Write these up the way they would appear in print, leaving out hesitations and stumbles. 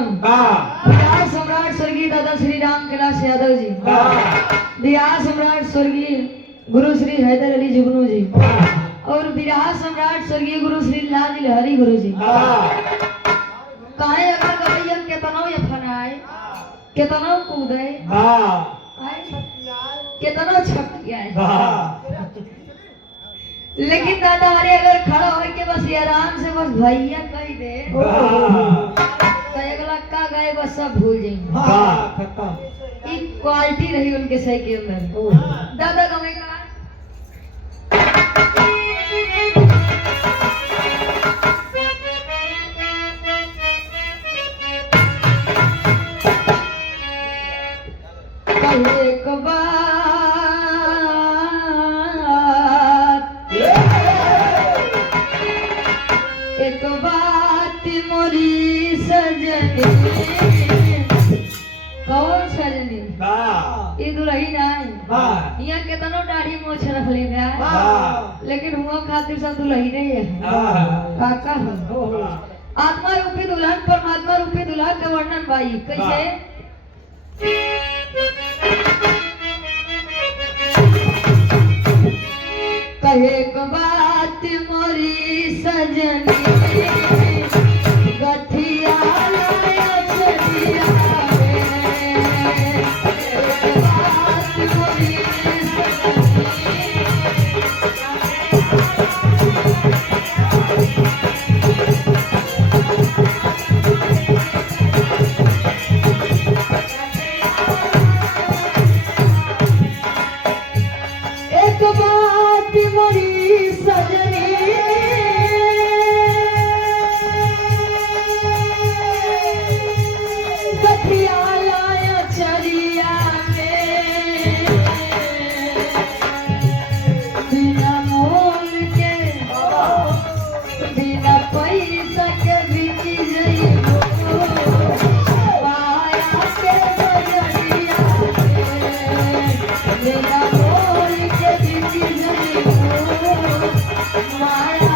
बिहार सम्राट स्वर्गीय दादा श्री राम कैलाश यादव जी, बिहार सम्राट स्वर्गीय गुरु श्री हैदर अली जुगनू जी और बिहार सम्राट स्वर्गीय गुरु श्री लाल लहरी गुरु जी। काहे अगर गवैया केतनो ये फनाए, केतनो कूदे, केतनो छपियाए, लेकिन दादा हरे अगर खड़ा हो के बस आराम से बस भैया कह दे तो अगला का गाय बस सब भूल जाएंगे। एक क्वालिटी रही उनके सही के अंदर। दादा गवे का एक बात मोरी सजनी, कौन सजनी? ये दुल्हन आए यहाँ केतनो दाढ़ी मोछ रख लेगा, लेकिन हुआ खातिर सब दुल्हन है। काका आत्मा रूपी दुल्हन परमात्मा रूपी दुल्हा का वर्णन भाई कैसे? कहे बात मोरी सजनी गठिया लाया चलिया बात मोरी एक बात मोरी सजनी गठिया लाया चलिया बिना मोल के बिना पैसा के बिक जइबो माया के बजरिया बिना मोल के बिक जइबो माया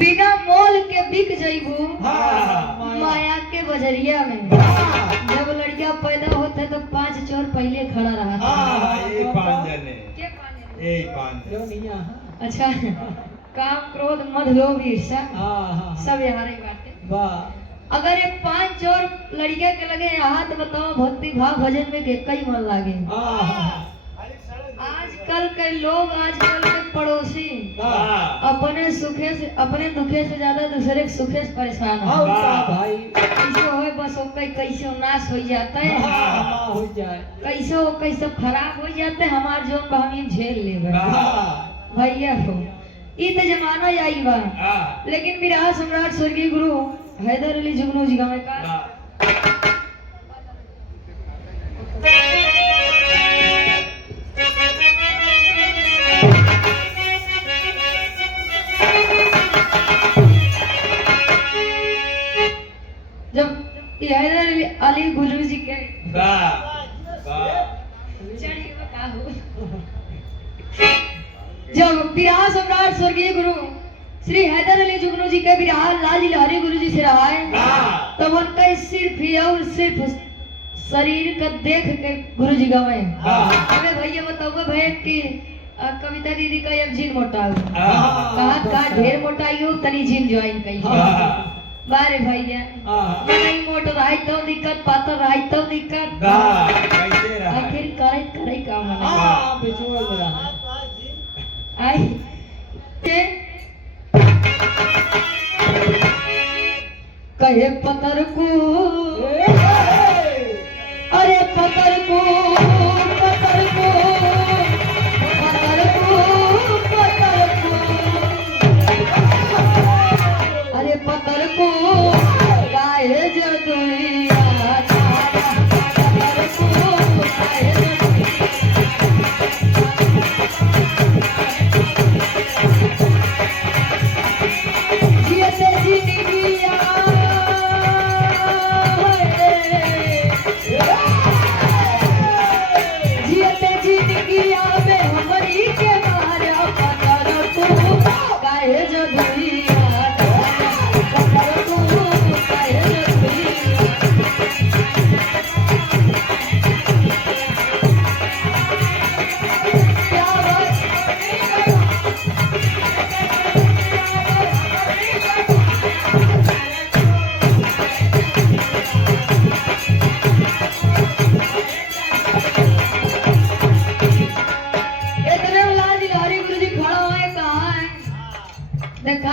बिना मोल के बिक जइबू माया के बजरिया में। जब लड़कियां पैदा होते तो 5 चोर पहले खड़ा रहा था। अच्छा काम क्रोध मद लोभ ईर्ष्या सब यहाँ रही बातें। अगर ये 5 चोर लड़कियां के लगे यहाँ तो बताओ भक्ति भाव भजन में कई मन लागे। आजकल के लोग आजकल के पड़ोसी अपने सुखे से अपने दुखे से ज्यादा दूसरे के सुखे से परेशान है भाई। कैसे हो बस हो कैसे नाश हो जाता है, कैसे हो कैसे खराब हो जाते हैं। हमार जो हम झेल ले भैया हो ये तो जमाना आई बा। लेकिन बिहार सम्राट स्वर्गीय गुरु हैदर अली जुगनू जी गाँव का जब हैदर अली गुरु जी के जब बिहार सम्राट स्वर्गीय गुरु श्री हैदर अली जुगनू जी के बिहार लाल लहरी गुरु जी से रहा है, तब उनका सिर्फ और सिर्फ शरीर का देख के गुरु जी गवाए। अबे भैया बताओ भैया कि कविता दीदी का एक जीन मोटा हो कहा ढेर मोटाई हो तनी जिम ज्वाइन कही बारे भैया नहीं मोट रही तो दिक्कत पातर रही तो दिक्कत आखिर करे करे काम आई कहे पतर को अरे पतर को पतर को पतर को पतर को अरे पतर को काहे जदुइया पतर को काहे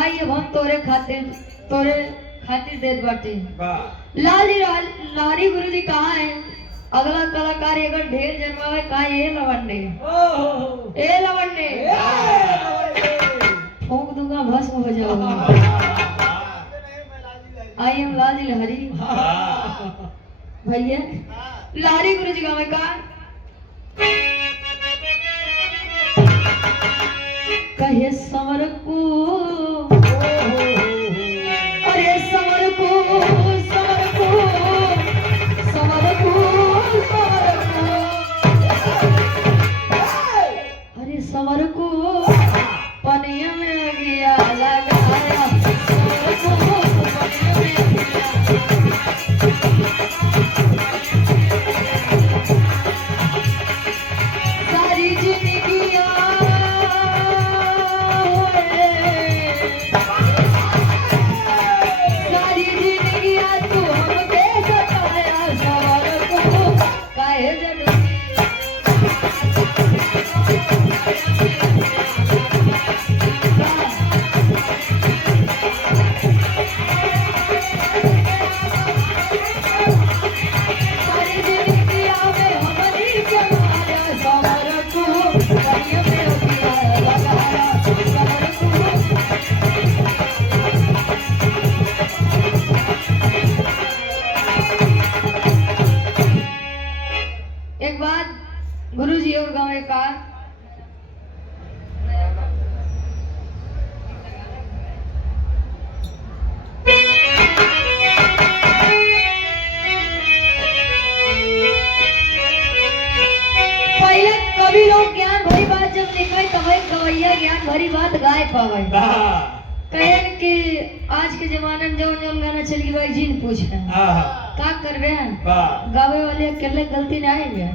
भाई अब हम तोरे खातिर देत बाटे। वाह लारी गुरु जी कहाँ है? अगला कलाकार अगर ढेर जन्मावे कहा ये लवंडे ए लवंडे फूंक दूंगा भस्म हो जाऊंगा। आई एम लाल लहरी भैया लारी गुरु जी गावे का कहे समर को अरे समर को समर को समर को समर को अरे समर को पनिया में गया लगाया समर को पनिया में सारी जिंदगी एक बात गुरु जी और गाँव का पहले कवि लोग ज्ञान भरी बात जब लिखे तब गवैया ज्ञान भरी बात गाय पावे कहे कि आज के जमाने में जौन गाना चल गई भाई जिन पूछ का करबे गावे वाले अकेले गलती नहीं है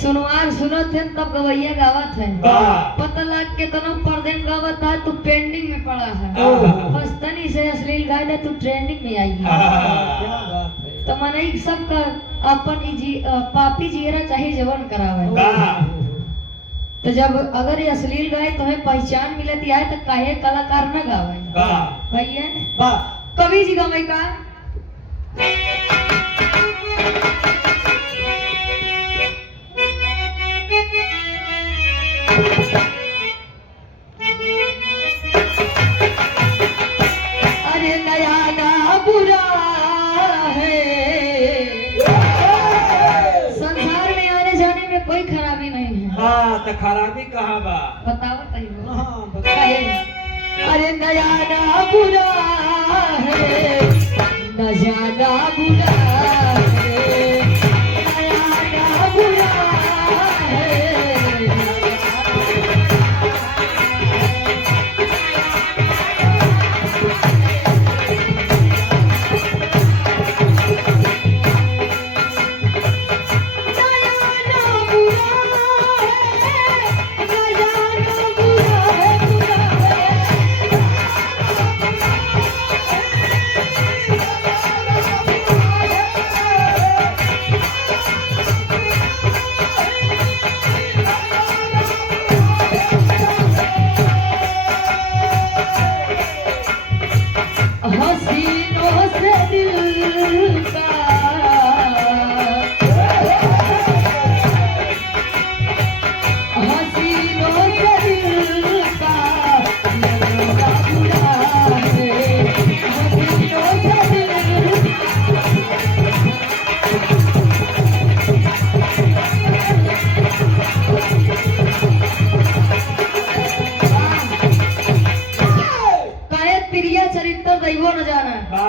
सुनवार सुनत है तब गवैया गावत है पता लग के तना परदेन गावत है तू पेंडिंग में पड़ा है बस तनी से अश्लील गाय ले तू ट्रेंडिंग में आई है तो मने सबका अपन पापी जीरा चाहे जवन करावे तो जब अगर ये अश्लील गाए तुम्हें पहचान मिलती है तो काहे कलाकार न गावे भैया कवि जी गावे का अरे नया ना बुरा है संसार में आने जाने में कोई खराबी नहीं है। हाँ तो खराबी कहाँ बा बताओ अरे नया ना बुरा है न ज्यादा बुरा है नया ना बुरा है हसीनों से दिल का हसीनों से दिल का लगना बुरा है हसीनों से दिल काहे प्रिय चरित्र दैवो न जाना